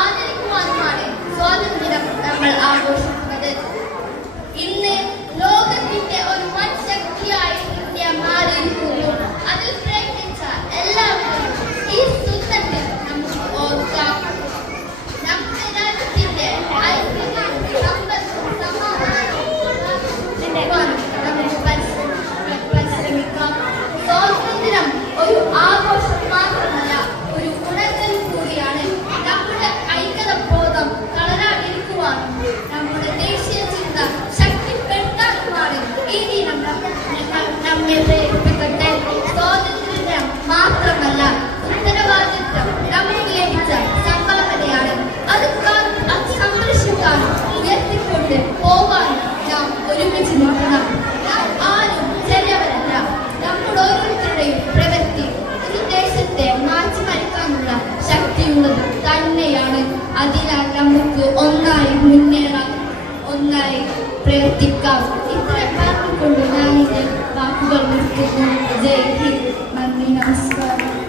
ആദരിക്കുവാനുമാണ് സ്വാതന്ത്ര്യം നമ്മൾ ആഘോഷിക്കുന്നത്. ഇന്ന് ലോകത്തിന്റെ ഒരു വൻ ശക്തിയായി ഇന്ത്യ മാറിയിരിക്കുന്നു. അതിൽ പ്രയത്നിച്ച എല്ലാവരും ഈ സുന്ദരത്തിൽ നമുക്ക് ഓർക്കാം. നമ്മുടെ രാജ്യത്തിന്റെ പരിശ്രമിക്കാം. സ്വാതന്ത്ര്യം ഒരു ആഘോഷം മാത്രമല്ല, ഒരു ഉണർത്തൽ കൂടിയാണ്. നമ്മുടെ ഐക്യതബോധം തളരാതിരിക്കുവാനും നമ്മുടെ ദേശീയ ചിന്ത ശക്തിപ്പെടുത്താനുമാണ് ഈ ദിനം നമ്മെ പ്രേരിപ്പിക്കട്ടെ. സ്വാതന്ത്ര്യം മാത്രമല്ല, ഉത്തരവാദിത്വം നമുക്ക് ലഭിച്ച സംഭാവനയാണ്. അത് സംരക്ഷിക്കാനും ഉയർത്തിക്കൊണ്ട് പോകാനും നാം ഒരുമിച്ച് നിൽക്കണം. നാം ആരും ചെറിയവരല്ല. നമ്മുടെ ഓരോരുത്തരുടെയും പ്രവൃത്തി ഒരു ദേശത്തെ മാറ്റിമറിക്കാനുള്ള ശക്തിയുള്ളത് തന്നെയാണ്. അതിനാൽ നമുക്ക് ഒന്നായി മുന്നേറാം, ഒന്നായി പ്രവർത്തിക്കാം. ഇത്രയും പറഞ്ഞുകൊണ്ട് ഞാൻ എന്റെ വാക്കുകൾ നിർത്തുന്നു. ജയ് ഹിന്ദ്. നന്ദി, നമസ്കാരം.